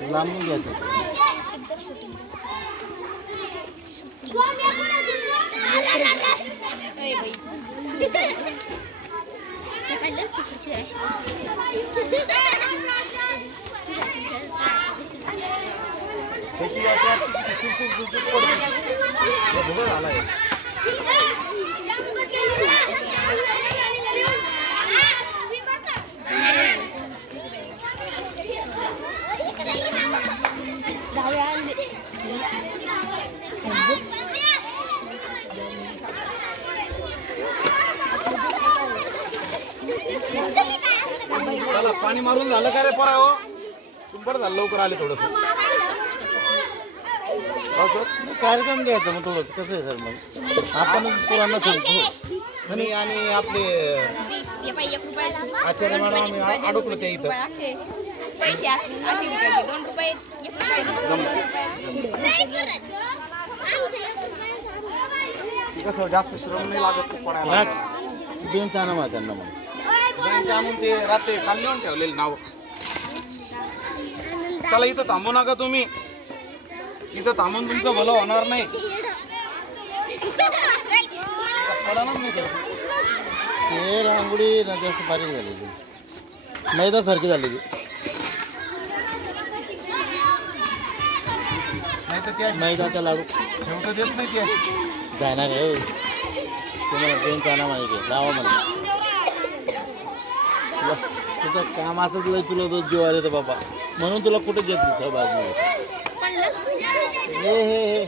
लांबून घ्यायचं. पाणी मारून झालं का रे पोरा? हो तुम्ही बरं झालं लवकर आले थोडस. कार्यक्रम घ्यायचा मग थोडंच. कसं आहे सर मग आपण पुराणा सांगतो आणि आपले आचार्य मॅडम आम्ही अडकलो त्या इथं. पैसे 2 रुपये 1 रुपये कसं जास्त श्रम नाही लागत पडायला. बेंच आणा मग त्यांना. मग बेंच आणून ते रात्री खाली लिहून ठेवलेलं नाव. चला इथं थांबू नका तुम्ही. इथं थांबून तुमचं भलं होणार नाही. ते रांगोळी ना जास्त बारीक झालेली, मैदासारखी झालेली. मैदाचा लाडू शेवट देत नाही ती अशी. जाणार आहे तुम्हाला. बेंच आणा माहिती आहे लावा मला. तुझं कामाचंच लय तुला तो जीवार येतो बाबा, म्हणून तुला कुठे घेत नाही सहभाग. हे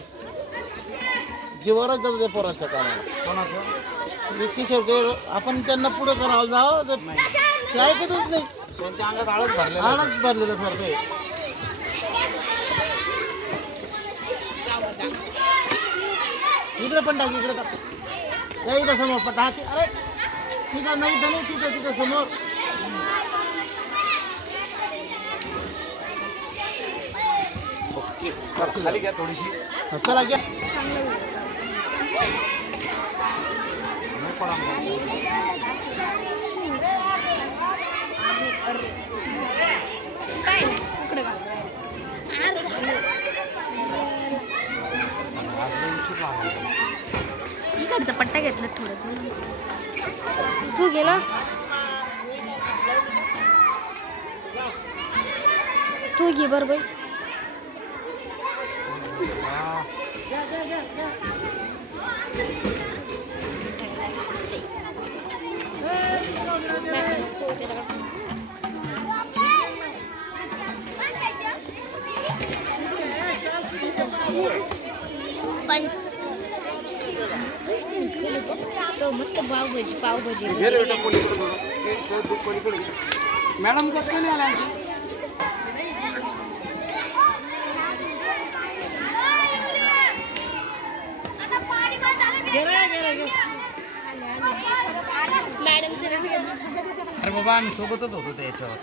जीवावरच जातं ते पोरांच्या कामाला. कोणाचं किशोर आपण त्यांना पुढे करावं जावं ते ऐकतच नाही. त्यांच्या अंगात आळच भरलेलं. आळच भरलेलं सारखं आहे. इकडे पण टाक, इकडे टाक. इकडे समोर पण टाक. अरे तिथं नाही तर नाही, तिथं समोर. खाली घ्या थोडीशी. चला घ्या. इकडचा पट्टा घेतला थोडं. तू घे ना, तू घे बरोबर. पण तो मस्त पावभाजी मॅडम कसं नाही आला? अरे बाबा आम्ही सोबतच होतो त्याच्यावर.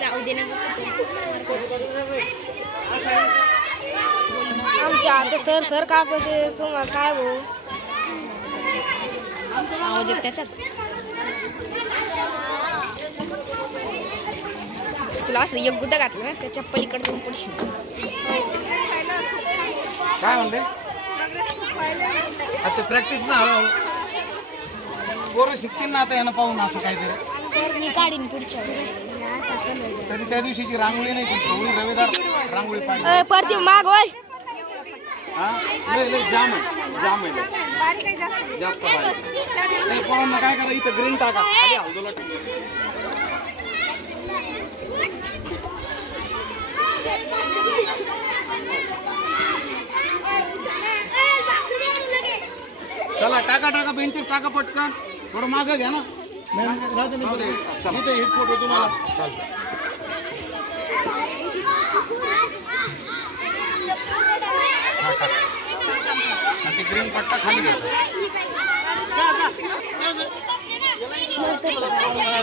जाऊ दे ना. आमच्या आता तर कापायचे तुम्हाला काय हो आवाज त्याच्यात. तुला असं एक गुद्दा घातलं ना त्याच्या पलीकडे जाऊन पडशील. काय म्हणते आता प्रॅक्टिस ना हळूहळू पोरं शिकतील ना आता यानं पाहून असं काहीतरी. मी काढीन पुढच्या तरी त्या दिवशीची रांगोळी नाही ती रविदार रांगोळी पाहिजे. परती माग होय. हा जाम आहे जास्त बारीक. पोरांना काय करा इथं ग्रीन टाका खाली हौदूला चला टाका बेंचवर टाका पटकन. थोडं मागं घ्या ना. इथे हिट फोटो तुम्हाला चालतं. ते ग्रीन पट्टा खाली घ्यायचा.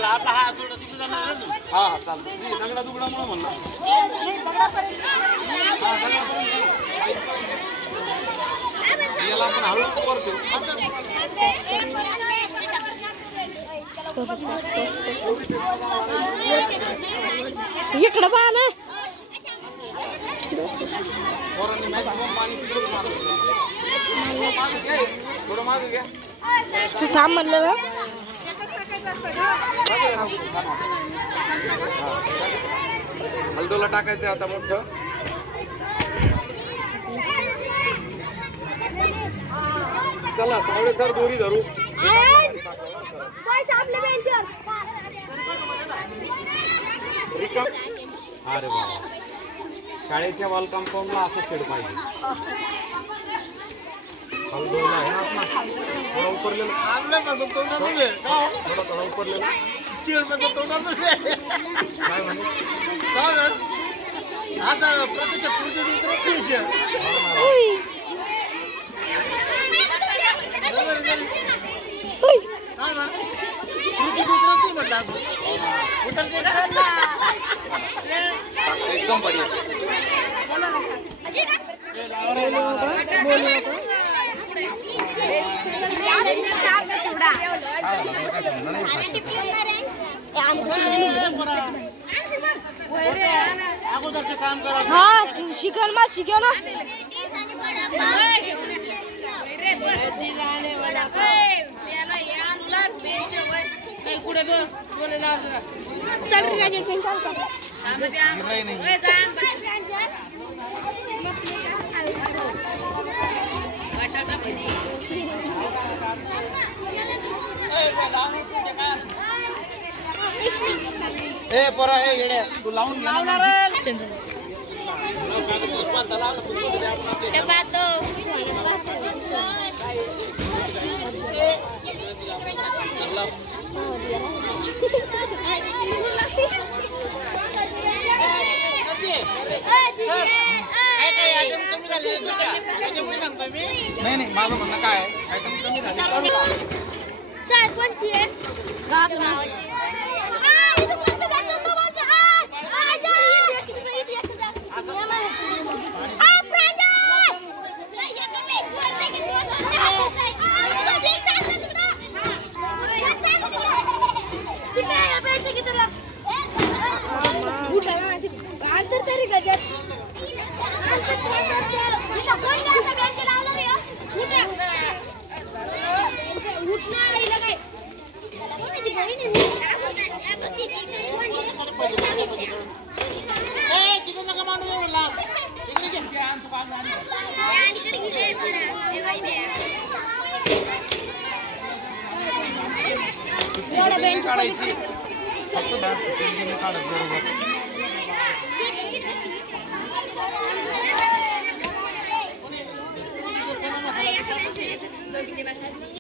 आपला हा थोडं तिकडे जाणार आहे ना. हा हा चालतं. नाही दगडा दुगडामुळे म्हणलं. याला आपण हळूच करतो. इकडं पहा ना. पोरांनी मॅक्सिमम पाणी पिऊन मारलं. थोडं मागे घ्या. तू थांब म्हणलं ना. हलदोला टाकायचं आता मोठं. चला सावळे सर दोरी धरू. अरे बाबा शाळेच्या वॉल कंपाऊंडला असं शेड पाहिजे. हलदोला आहे ना आपला थोडं उपरलेलं. आपल्या पण तोंडातच आहे. थोडं थोडं उपरलेलं. चिड पण तोंडातच आहे. काय म्हणे काय गं? आता प्रत्येक पुढचे दुसरं तीच आहे. काय म्हण? पुढचे दुसरं ती म्हटलं आपण. उतरते का? एकदम बढिया. अगोदरचं काम करा. हा शिकल मा शिकव ना. चल रे राजू घेऊन चालतो. ए पोरा ए येड्या तू लावून घे ना. नाही नाही माझं म्हणणं काय आहे आयटम कमी झाले. काढायची फक्त काढत बरोबर.